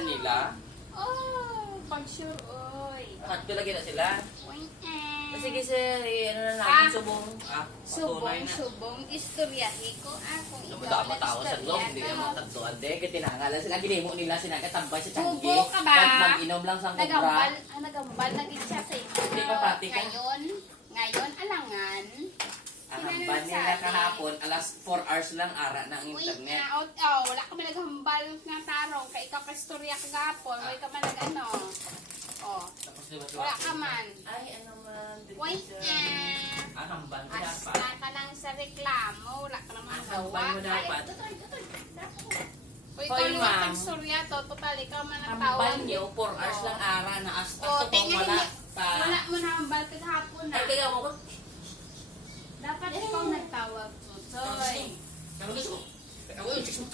nila. Oh, pag-sure, oy. At lagi na sila. Sige sir, ano na Ah. natin subong. Patunay na. Subong, istoryahe ko kung Ano mo ikaw dapat matawa sa loob, hindi ka matagduan. Dahil katinangalan sila, ginimo nila sinagkatambay sa tanggi. Subo ka ba? At mag-inom lang sa Nagambal, kubra. nagambal na gid siya sa inyo. Hindi pa pati ka. Ngayon, alangan. Ang hambal nila kahapon, alas 4 hours lang ara na ang internet. Wala ka man naghambal nga tarong, kay ikaw kastorya kagapon, wala ka man nag-ano. Oh, Tapos diba wala ka man. Ay, ano man. Wait, Ang hambal mo As dapat. na ka lang sa reklamo, wala ka naman Ang hambal mo dapat. Kung ikaw Hoy, lang ma'am. ang kastorya to, total, ikaw man ang Hambal tawag. niyo, 4 hours lang ara na asta Oh, to tingnan wala niyo. pa. Wala mo na hambal kagahapon na. Ay, kaya mo ko. Dapat ikaw nagtawag, Tutoy. Ano gusto ko? Ako yung 6 mo.